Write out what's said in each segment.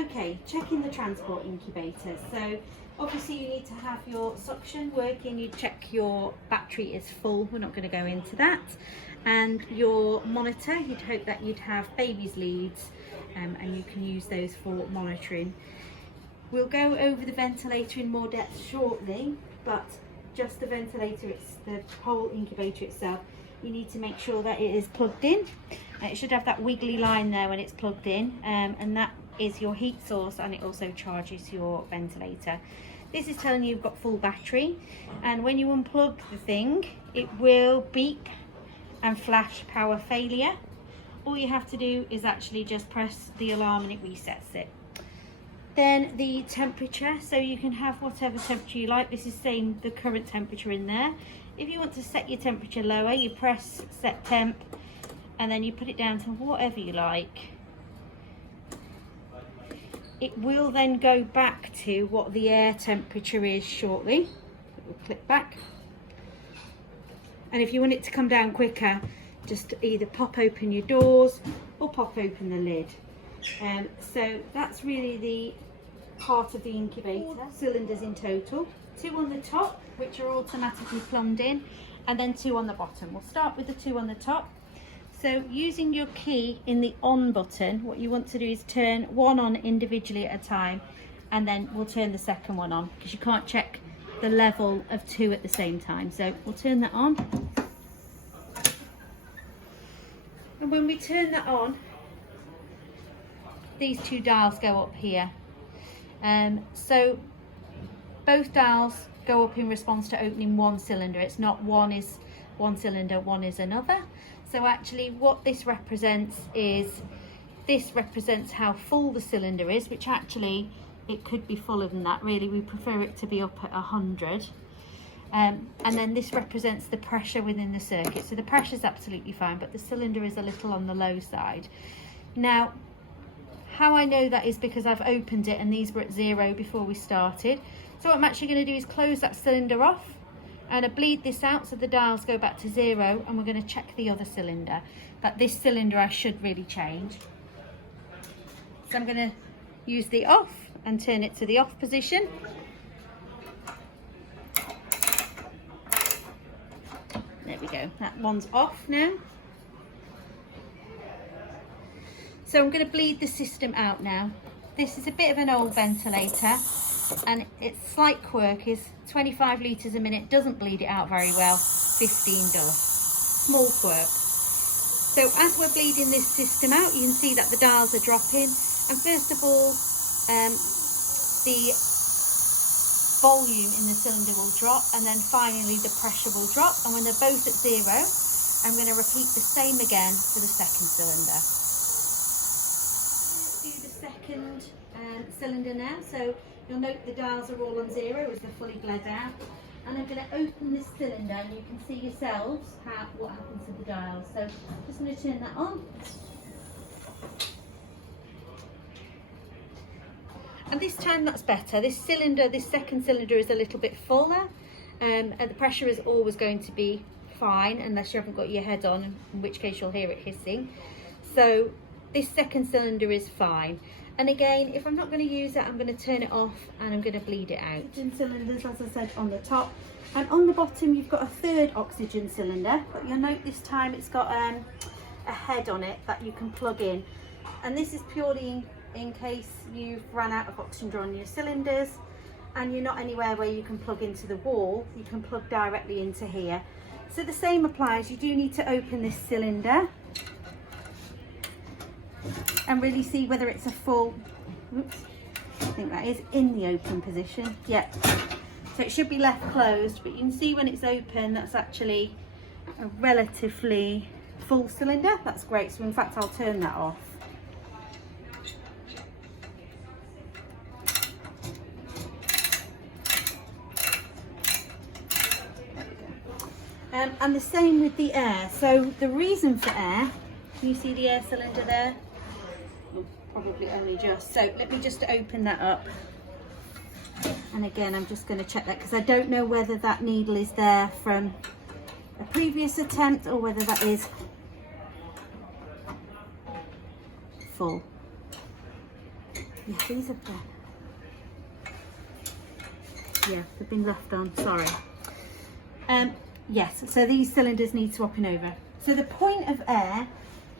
Okay, checking the transport incubator. So obviously you need to have your suction working, you check your battery is full, we're not going to go into that. And your monitor, you'd hope that you'd have baby's leads and you can use those for monitoring. We'll go over the ventilator in more depth shortly, but just the ventilator, it's the whole incubator itself, you need to make sure that it is plugged in. It should have that wiggly line there when it's plugged in, and that is your heat source, and it also charges your ventilator. This is telling you you've got full battery, and when you unplug the thing, it will beep and flash power failure. All you have to do is actually just press the alarm and it resets it. Then the temperature, so you can have whatever temperature you like. This is saying the current temperature in there. If you want to set your temperature lower, you press set temp and then you put it down to whatever you like. It will then go back to what the air temperature is shortly. We'll click back. And if you want it to come down quicker, just either pop open your doors or pop open the lid. So that's really the part of the incubator. 4 cylinders in total, 2 on the top which are automatically plumbed in, and then 2 on the bottom. We'll start with the 2 on the top. So using your key in the on button, what you want to do is turn one on individually at a time, and then we'll turn the second one on because you can't check the level of 2 at the same time. So we'll turn that on, and when we turn that on, these 2 dials go up here. So both dials go up in response to opening one cylinder. It's not one is one cylinder, one is another. So actually what this represents is, this represents how full the cylinder is, which actually it could be fuller than that really. We prefer it to be up at 100. And then this represents the pressure within the circuit. So the pressure is absolutely fine, but the cylinder is a little on the low side. Now, how I know that is because I've opened it and these were at 0 before we started. So what I'm actually going to do is close that cylinder off and I bleed this out so the dials go back to 0, and we're going to check the other cylinder. But this cylinder I should really change. So I'm going to use the off and turn it to the off position. There we go, that one's off now. So I'm going to bleed the system out now. This is a bit of an old ventilator, and its slight quirk is 25 litres a minute doesn't bleed it out very well, 15 does. Small quirk. So as we're bleeding this system out, you can see that the dials are dropping, and first of all the volume in the cylinder will drop, and then finally the pressure will drop, and when they're both at 0, I'm going to repeat the same again for the second cylinder. Do the second cylinder now. So you'll note the dials are all on 0 as they're fully bled out, and I'm going to open this cylinder and you can see yourselves what happens to the dials. So just going to turn that on, and this time that's better. This second cylinder is a little bit fuller, and the pressure is always going to be fine unless you haven't got your head on, in which case you'll hear it hissing. So this second cylinder is fine. And again, if I'm not going to use it, I'm going to turn it off and I'm going to bleed it out. Oxygen cylinders, as I said, on the top, and on the bottom you've got a 3rd oxygen cylinder, but you'll note this time it's got a head on it that you can plug in, and this is purely in case you've run out of oxygen on your cylinders and you're not anywhere where you can plug into the wall. You can plug directly into here. So the same applies. You do need to open this cylinder and really see whether it's a full, oops, I think that is in the open position. Yep. So it should be left closed, but you can see when it's open, that's actually a relatively full cylinder. That's great. So in fact, I'll turn that off. And the same with the air. So the reason for air, can you see the air cylinder there? Oh, probably only just. So let me just open that up. And again, I'm just going to check that because I don't know whether that needle is there from a previous attempt or whether that is full. Yeah, these are yeah, they've been left on, sorry. Yes, so these cylinders need swapping over. So the point of air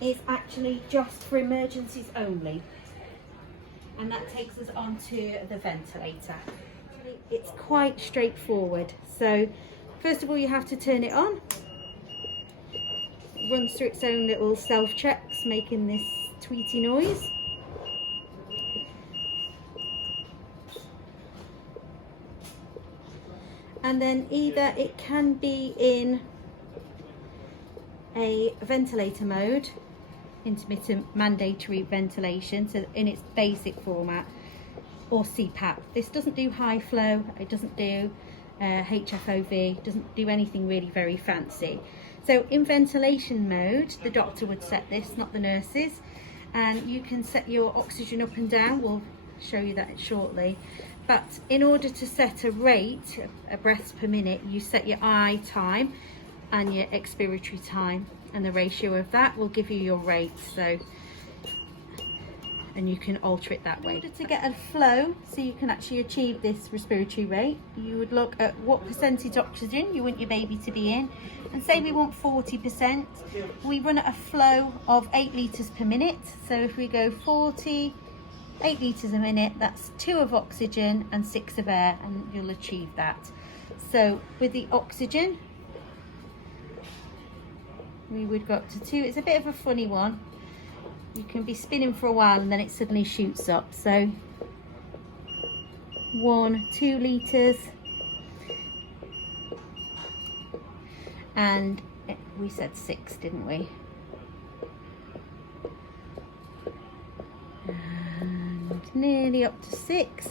is actually just for emergencies only. And that takes us on to the ventilator. It's quite straightforward. So first of all, you have to turn it on. It runs through its own little self-checks, making this tweety noise. And then either it can be in a ventilator mode, intermittent mandatory ventilation, so in its basic format, or CPAP. This doesn't do high flow, it doesn't do HFOV, doesn't do anything really very fancy. So in ventilation mode, the doctor would set this, not the nurses, and you can set your oxygen up and down. We'll show you that shortly. But in order to set a rate, a breaths per minute, you set your I time and your expiratory time, and the ratio of that will give you your rate. So, and you can alter it that way. In order to get a flow, so you can actually achieve this respiratory rate, you would look at what percentage oxygen you want your baby to be in, and say we want 40%, we run at a flow of 8 litres per minute. So if we go 40, 8 litres a minute, that's 2 of oxygen and 6 of air, and you'll achieve that. So with the oxygen, we would go up to 2. It's a bit of a funny one. You can be spinning for a while and then it suddenly shoots up. So 1, 2 litres, and we said 6, didn't we? And nearly up to 6.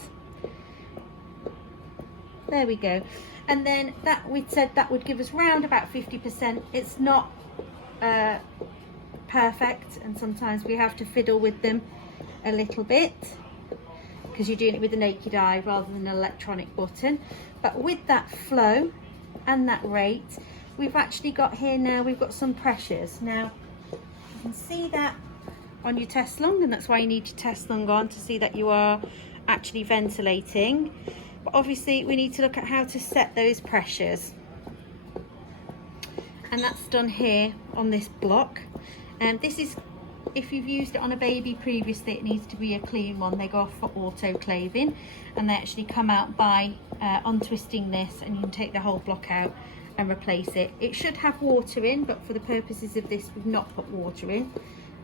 There we go. And then that, we said that would give us round about 50%. It's not perfect, and sometimes we have to fiddle with them a little bit because you're doing it with the naked eye rather than an electronic button. But with that flow and that rate, we've actually got here now, we've got some pressures. Now you can see that on your test lung, and that's why you need your test lung on, to see that you are actually ventilating. But obviously we need to look at how to set those pressures, and that's done here on this block. And this is, if you've used it on a baby previously, it needs to be a clean one. They go off for autoclaving, and they actually come out by untwisting this, and you can take the whole block out and replace it. It should have water in, but for the purposes of this, we've not put water in.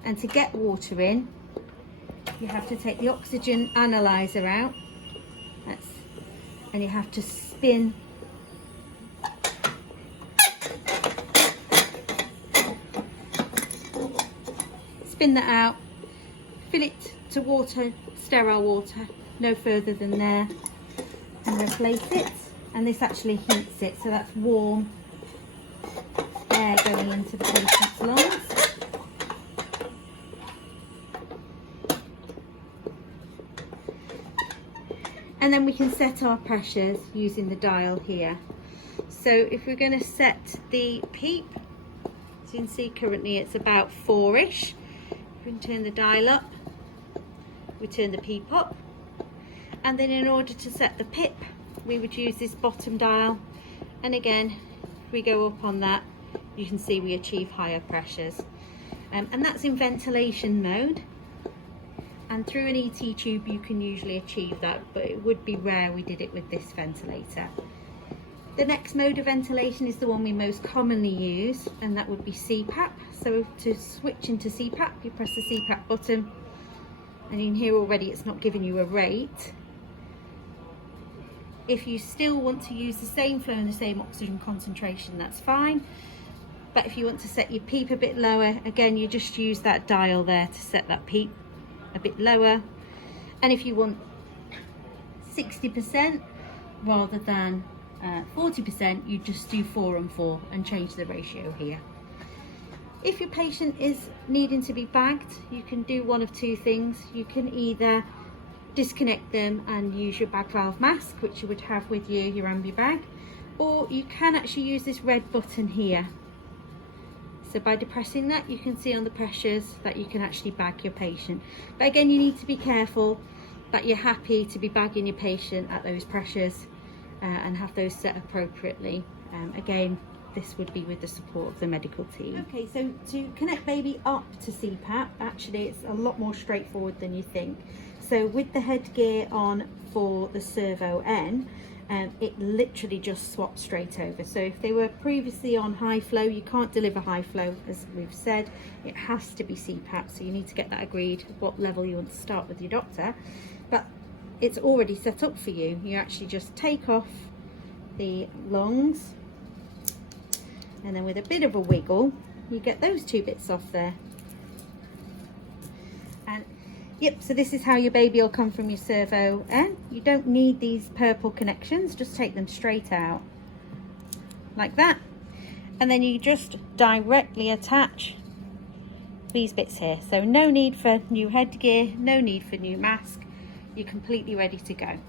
And to get water in, you have to take the oxygen analyzer out. And you have to spin that out, fill it to water, sterile water, no further than there, and replace it. And this actually heats it, so that's warm air going into the patient's lungs. And then we can set our pressures using the dial here. So if we're going to set the PEEP, as you can see currently it's about 4-ish. We can turn the dial up, we turn the PEEP up, and then in order to set the PIP, we would use this bottom dial, and again, if we go up on that, you can see we achieve higher pressures. And that's in ventilation mode, and through an ET tube you can usually achieve that, but it would be rare we did it with this ventilator. The next mode of ventilation is the one we most commonly use, and that would be CPAP. So to switch into CPAP, you press the CPAP button, and you can hear already it's not giving you a rate. If you still want to use the same flow and the same oxygen concentration, that's fine. But if you want to set your PEEP a bit lower, again, you just use that dial there to set that PEEP a bit lower. And if you want 60% rather than 40%, you just do 4 and 4 and change the ratio here. If your patient is needing to be bagged, you can do one of 2 things. You can either disconnect them and use your bag valve mask, which you would have with you, your ambu bag, or you can actually use this red button here. So by depressing that, you can see on the pressures that you can actually bag your patient. But again, you need to be careful. that you're happy to be bagging your patient at those pressures and have those set appropriately. Again, this would be with the support of the medical team. Okay, so to connect baby up to CPAP, actually it's a lot more straightforward than you think. So with the headgear on for the Servo N, it literally just swaps straight over. So if they were previously on high flow, you can't deliver high flow, as we've said. It has to be CPAP, so you need to get that agreed, what level you want to start with your doctor. But it's already set up for you. You actually just take off the lungs, and then with a bit of a wiggle, you get those two bits off there. And yep, so this is how your baby will come from your Servo N. You don't need these purple connections, just take them straight out like that. And then you just directly attach these bits here. So no need for new headgear, no need for new mask. You're completely ready to go.